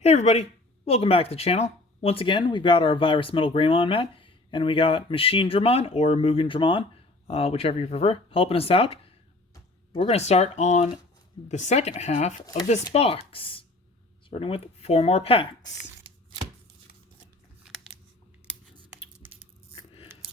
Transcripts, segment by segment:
Hey everybody, welcome back to the channel. Once again, we've got our Virus Metal Greymon mat, and we got Machine Dramon or Mugen Dramon, whichever you prefer, helping us out. We're going to start on the second half of this box, starting with 4 more packs.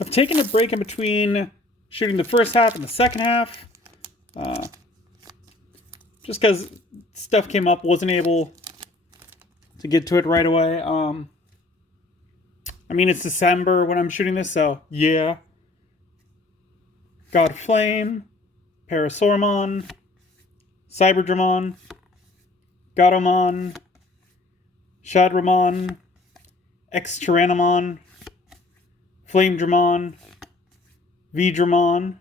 I've taken a break in between shooting the first half and the second half, just because stuff came up, wasn't able to get to it right away. I mean, it's December when I'm shooting this, so yeah. God Flame, Parasaurmon, Cyberdramon, Gatomon, Shadramon, X-Tyrannomon, Flamedramon, V-Dramon,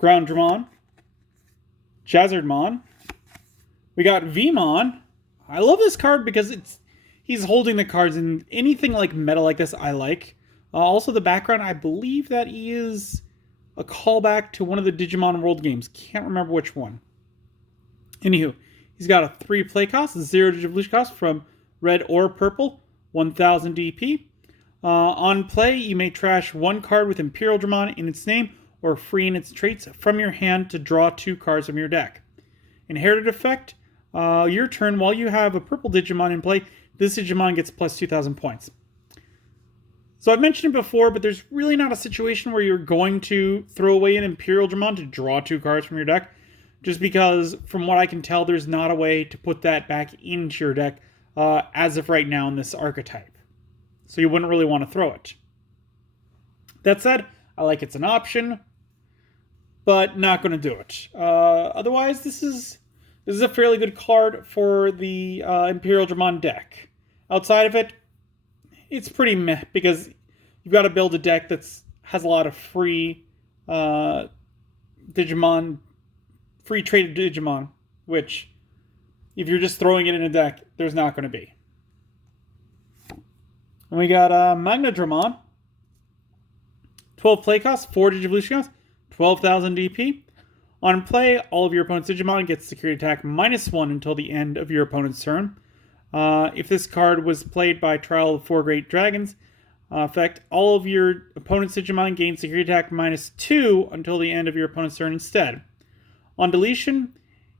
Grounddramon, Jazzardmon. We got Vmon. I love this card because he's holding the cards, and anything like meta like this I like. Also the background, I believe that he is a callback to one of the Digimon World games. Can't remember which one. Anywho, he's got a 3 play cost, 0 Digivolution cost from red or purple, 1000 DP. On play, you may trash 1 card with Imperial Dramon in its name or free in its traits from your hand to draw 2 cards from your deck. Inherited effect, your turn, while you have a purple Digimon in play, this Digimon gets plus 2,000 points. So I've mentioned it before, but there's really not a situation where you're going to throw away an Imperial Dramon to draw 2 cards from your deck, just because, from what I can tell, there's not a way to put that back into your deck as of right now in this archetype. So you wouldn't really want to throw it. That said, I like it's an option, but not going to do it. Otherwise, this is a fairly good card for the Imperial Dramon deck. Outside of it, it's pretty meh, because you've got to build a deck that has a lot of free Digimon, free traded Digimon, which, if you're just throwing it in a deck, there's not going to be. And we got Magnadramon. 12 play cost, 4 Digivolution cost, 12,000 DP. On play, all of your opponent's Digimon gets security attack -1 until the end of your opponent's turn. If this card was played by Trial of 4 Great Dragons, effect, all of your opponent's Digimon gain security attack -2 until the end of your opponent's turn instead. On deletion,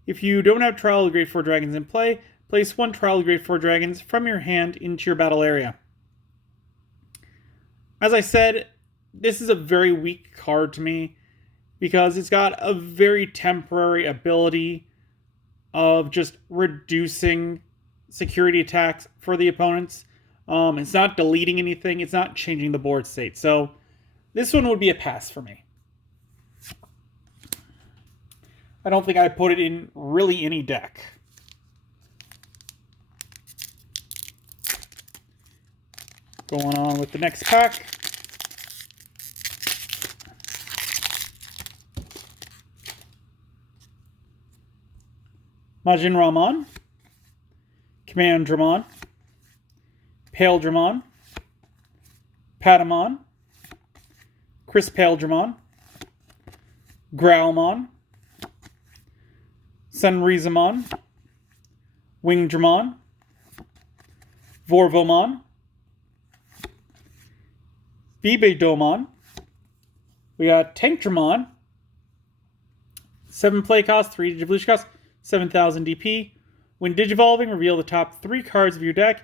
if you don't have Trial of the Great 4 Dragons in play, place 1 Trial of the Great 4 Dragons from your hand into your battle area. As I said, this is a very weak card to me, because it's got a very temporary ability of just reducing security attacks for the opponents. It's not deleting anything. It's not changing the board state. So this one would be a pass for me. I don't think I put it in really any deck. Going on with the next pack. Majin Ramon, Command Dramon, Pale Dramon, Patamon, Chris Pale Dramon, Growlmon, Sunrizamon, Wing Dramon, Vorvomon, Vibedomon. We got Tank Dramon, 7 play cost, 3 Digivolution cost, 7,000 DP. When Digivolving, reveal the top 3 cards of your deck.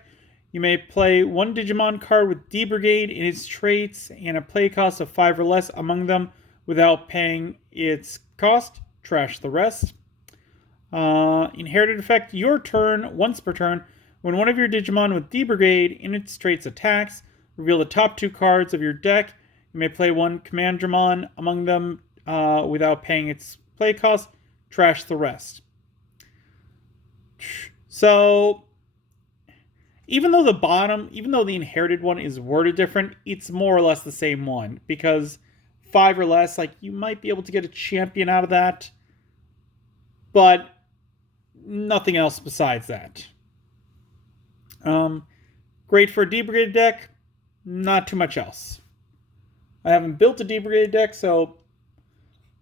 You may play 1 Digimon card with D-Brigade in its traits and a play cost of 5 or less among them without paying its cost. Trash the rest. Inherited effect, your turn, once per turn. When one of your Digimon with D-Brigade in its traits attacks, reveal the top 2 cards of your deck. You may play 1 Command Dramon among them without paying its play cost. Trash the rest. So, even though the inherited one is worded different, it's more or less the same one, because 5 or less, like, you might be able to get a champion out of that, but nothing else besides that. Great for a D-Brigade deck, not too much else. I haven't built a D-Brigade deck,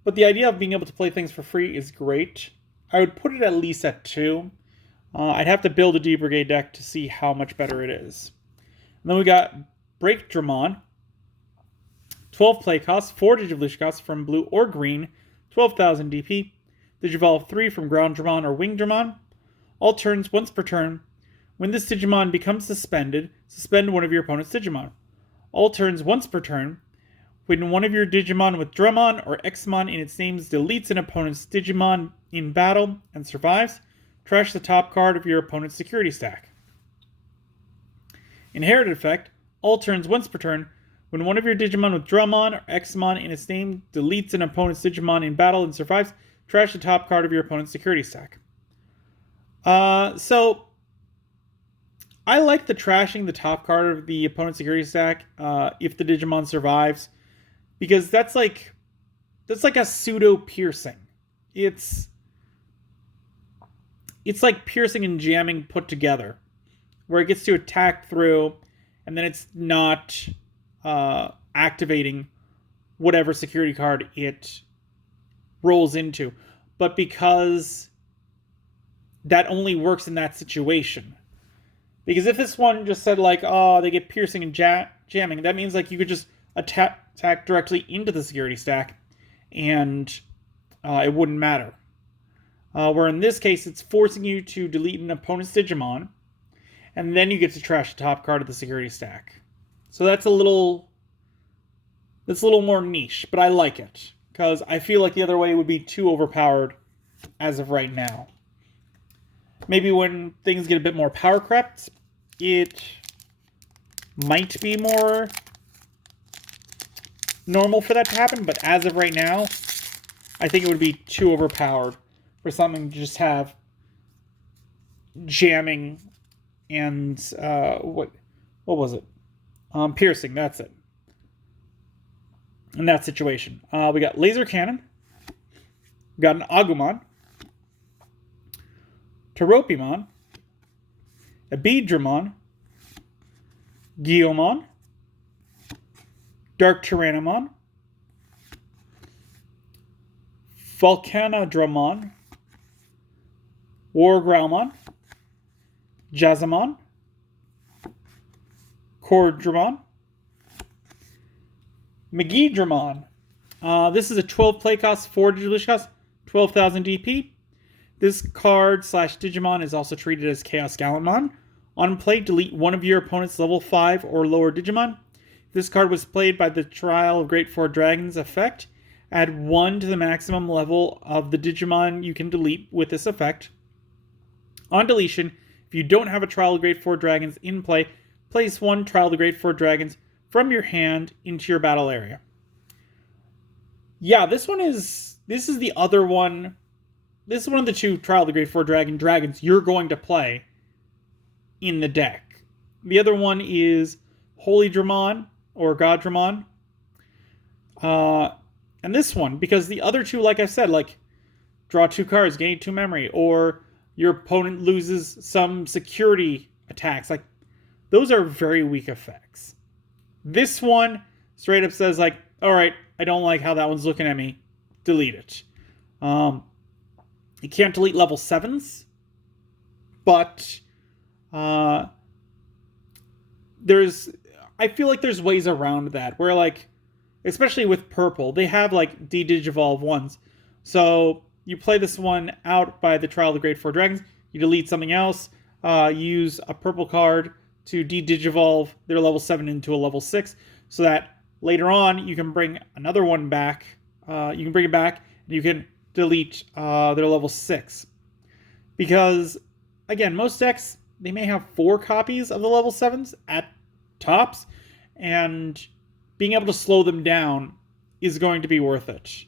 but the idea of being able to play things for free is great. I would put it at least at 2. I'd have to build a D-Brigade deck to see how much better it is. And then we got Break Dramon. 12 play costs, 4 Digivolution costs from blue or green, 12,000 DP. Digivolve 3 from Ground Dramon or Wing Dramon. All turns, once per turn. When this Digimon becomes suspended, suspend one of your opponent's Digimon. All turns, once per turn. When one of your Digimon with Dramon or Xmon in its names deletes an opponent's Digimon in battle and survives, trash the top card of your opponent's security stack. Inherited effect, all turns, once per turn. When one of your Digimon with Dramon or Xmon in its name deletes an opponent's Digimon in battle and survives, trash the top card of your opponent's security stack. So I like the trashing the top card of the opponent's security stack if the Digimon survives, because that's like a pseudo piercing. It's like piercing and jamming put together, where it gets to attack through, and then it's not activating whatever security card it rolls into. But because that only works in that situation. Because if this one just said like, oh, they get piercing and jamming, that means like you could just attack directly into the security stack and it wouldn't matter. Where in this case, it's forcing you to delete an opponent's Digimon, and then you get to trash the top card of the security stack. So that's a little more niche, but I like it, because I feel like the other way would be too overpowered as of right now. Maybe when things get a bit more power crept, it might be more normal for that to happen, but as of right now, I think it would be too overpowered for something to just have jamming and what was it? Piercing, that's it. In that situation. We got Laser Cannon. We got an Agumon. Teropimon. A Beedramon. Guiomon. Dark Tyrannomon. Volcanodramon. Wargrowlmon. Jazzamon. Cordramon. Megidramon. This is a 12 play cost, 4 Digivolution cost, 12,000 DP. This card / Digimon is also treated as Chaos Gallantmon. On play, delete one of your opponent's level 5 or lower Digimon. If this card was played by the Trial of Great Four Dragons effect, add 1 to the maximum level of the Digimon you can delete with this effect. On deletion, if you don't have a Trial of Great Four Dragons in play, place 1 Trial of the Great Four Dragons from your hand into your battle area. Yeah, this is the other one. This is one of the 2 Trial of the Great Four Dragons you're going to play in the deck. The other one is Holy Dramon or God Dramon. And this one, because the other 2, like I said, like draw 2 cards, gain 2 memory, or your opponent loses some security attacks. Like, those are very weak effects. This one straight up says like, all right, I don't like how that one's looking at me. Delete it. You can't delete level 7s, but I feel like there's ways around that, where like, especially with purple, they have like de-digivolve ones. So you play this one out by the Trial of the Great Four Dragons, you delete something else, use a purple card to de-digivolve their level 7 into a level 6, so that later on you can bring another one back. You can bring it back, and you can delete their level 6. Because, again, most decks, they may have 4 copies of the level 7s at tops, and being able to slow them down is going to be worth it.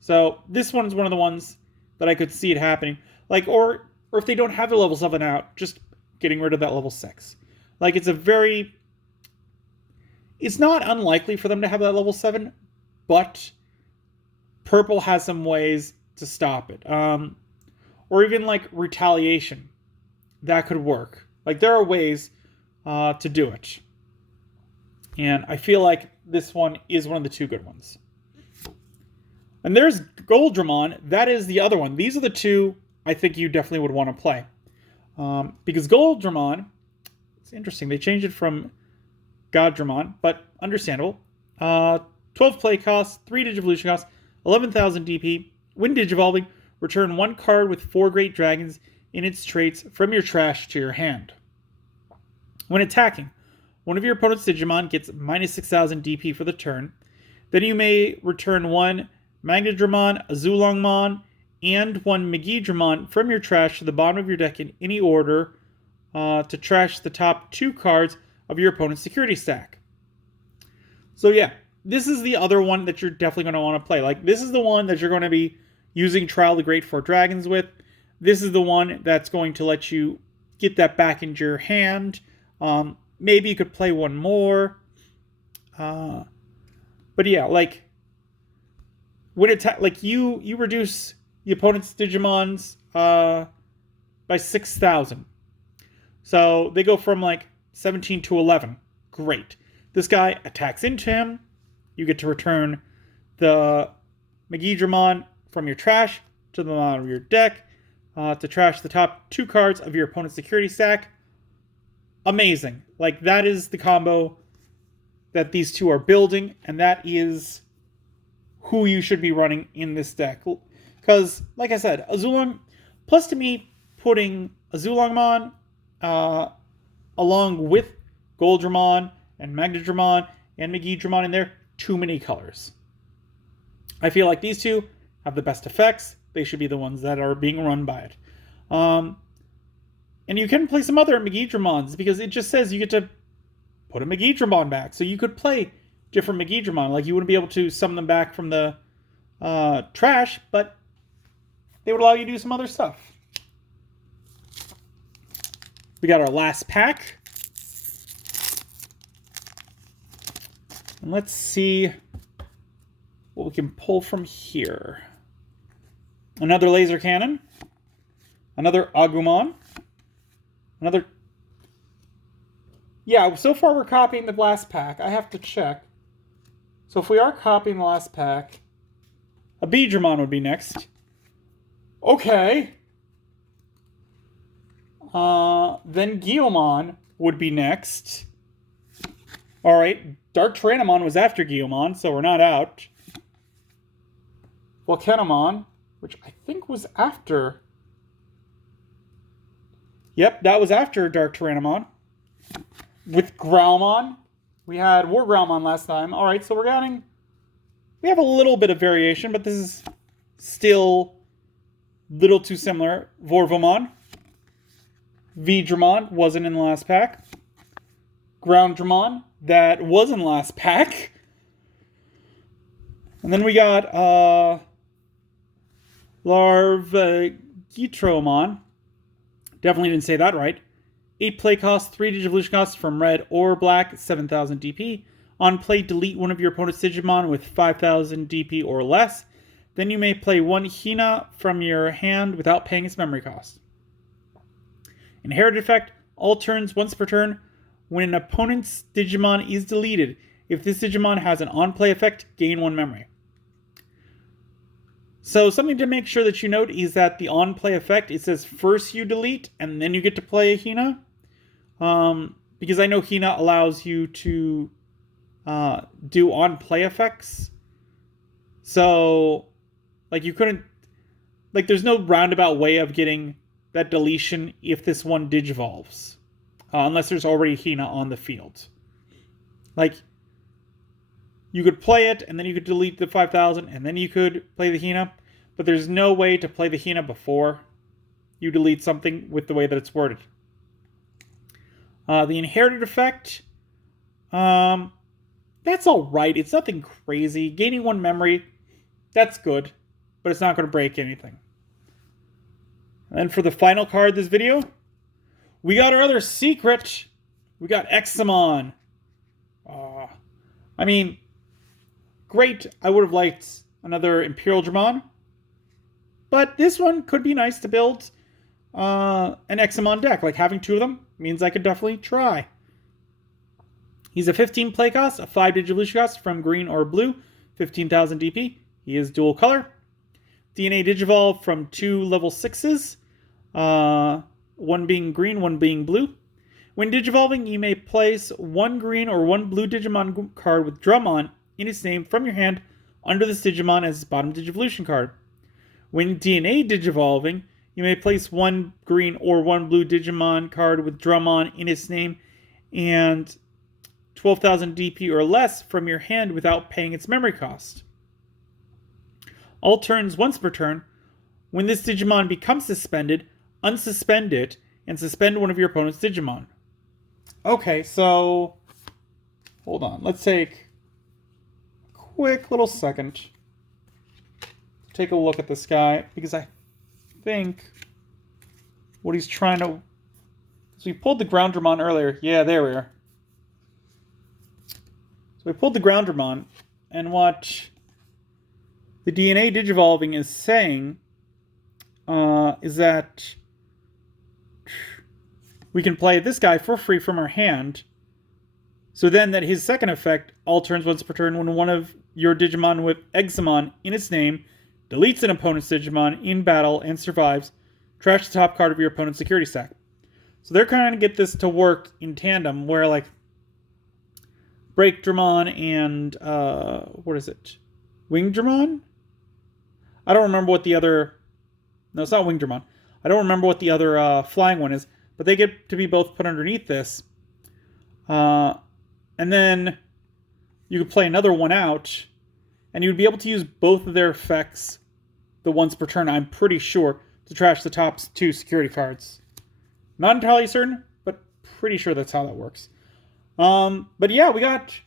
So this one's one of the ones that I could see it happening. Like, or if they don't have the level 7 out, just getting rid of that level 6. Like, it's not unlikely for them to have that level 7, but purple has some ways to stop it. Or even like retaliation. That could work. Like, there are ways to do it. And I feel like this one is one of the 2 good ones. And there's Goldramon. That is the other one. These are the 2 I think you definitely would want to play. Because Goldramon, it's interesting. They changed it from Goddramon, but understandable. 12 play costs, 3 Digivolution costs, 11,000 DP. When Digivolving, return 1 card with 4 Great Dragons in its traits from your trash to your hand. When attacking, one of your opponent's Digimon gets minus 6,000 DP for the turn. Then you may return 1 Magnadramon, Azulongmon, and 1 Megidramon from your trash to the bottom of your deck in any order to trash the top 2 cards of your opponent's security stack. So yeah, this is the other one that you're definitely going to want to play. Like, this is the one that you're going to be using Trial of the Great Four Dragons with. This is the one that's going to let you get that back into your hand. Maybe you could play one more. But yeah, like, when you reduce the opponent's Digimons by 6,000. So they go from like 17 to 11. Great. This guy attacks into him. You get to return the Megidramon from your trash to the bottom of your deck to trash the top 2 cards of your opponent's security stack. Amazing. Like, that is the combo that these two are building, and that is who you should be running in this deck. Because, like I said, Azulong, plus to me, putting Azulongmon along with Goldramon and Magnadramon and Megidramon in there, too many colors. I feel like these two have the best effects. They should be the ones that are being run by it. And you can play some other Megidramons, because it just says you get to put a Megidramon back. So you could play different Megidramon. Like, you wouldn't be able to summon them back from the trash, but they would allow you to do some other stuff. We got our last pack. And let's see what we can pull from here. Another laser cannon. Another Agumon. Another... Yeah, so far we're copying the last pack. I have to check. So if we are copying the last pack, a Beedramon would be next. Okay. Then Guiomon would be next. Alright, Dark Tyrannomon was after Guiomon, so we're not out. Volcanomon, which I think was after... Yep, that was after Dark Tyrannomon. With Growlmon. We had War Growlmon last time. Alright, so we have a little bit of variation, but this is still a little too similar. Vorvomon. Veedramon wasn't in the last pack. Groundramon, that was in the last pack. And then we got Larvigitromon. Definitely didn't say that right. 8 play costs, 3 Digivolution costs from red or black, 7,000 DP. On play, delete one of your opponent's Digimon with 5,000 DP or less. Then you may play 1 Hina from your hand without paying its memory cost. Inherited effect, all turns once per turn. When an opponent's Digimon is deleted, if this Digimon has an on-play effect, gain 1 memory. So something to make sure that you note is that the on-play effect, it says first you delete and then you get to play a Hina. Because I know Hina allows you to do on-play effects. So, like, you couldn't... Like, there's no roundabout way of getting that deletion if this one Digivolves. Unless there's already Hina on the field. Like, you could play it, and then you could delete the 5,000, and then you could play the Hina. But there's no way to play the Hina before you delete something with the way that it's worded. The inherited effect, that's alright. It's nothing crazy. Gaining 1 memory, that's good. But it's not going to break anything. And then for the final card of this video, we got our other secret. We got Examon. I mean, great. I would have liked another Imperial Dramon. But this one could be nice to build an Examon deck. Like, having 2 of them means I could definitely try. He's a 15 play cost, a 5 Digivolution cost from green or blue, 15,000 DP. He is dual color. DNA Digivolve from 2 level 6s. one being green, one being blue. When digivolving, you may place one green or one blue Digimon card with Drummon in its name from your hand under this Digimon as its bottom Digivolution card. When DNA digivolving, you may place one green or one blue Digimon card with Drummon in its name and 12,000 DP or less from your hand without paying its memory cost. All turns once per turn. When this Digimon becomes suspended, unsuspend it and suspend one of your opponent's Digimon. Okay, so hold on. Let's take a quick little second. Take a look at this guy because I think what he's trying to... So we pulled the Groundramon earlier. Yeah, there we are. So we pulled the Groundramon, and what the DNA Digivolving is saying is that we can play this guy for free from our hand. So then that his second effect, all turns once per turn, when one of your Digimon with Examon in its name deletes an opponent's Digimon in battle and survives, trash the top card of your opponent's security stack. So they're trying to get this to work in tandem, where like Breakdramon and what is it? Wingdramon? I don't remember what the other... No, it's not Wingdramon. I don't remember what the other flying one is, but they get to be both put underneath this. And then you could play another one out, and you would be able to use both of their effects the once per turn, I'm pretty sure, to trash the top two security cards. Not entirely certain, but pretty sure that's how that works. But yeah, we got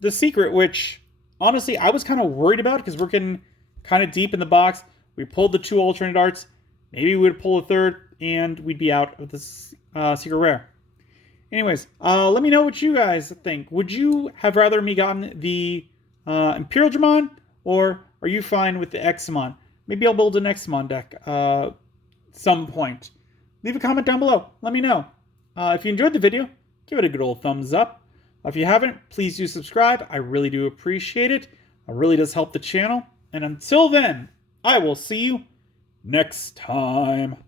the secret, which honestly I was kind of worried about because we're getting kind of deep in the box. We pulled the two alternate arts. Maybe we would pull a third, and we'd be out of this secret rare. Anyways, let me know what you guys think. Would you have rather me gotten the Imperial Dramon, or are you fine with the Examon? Maybe I'll build an Examon deck some point. Leave a comment down below. Let me know. If you enjoyed the video, give it a good old thumbs up. If you haven't, please do subscribe. I really do appreciate it. It really does help the channel. And until then, I will see you next time.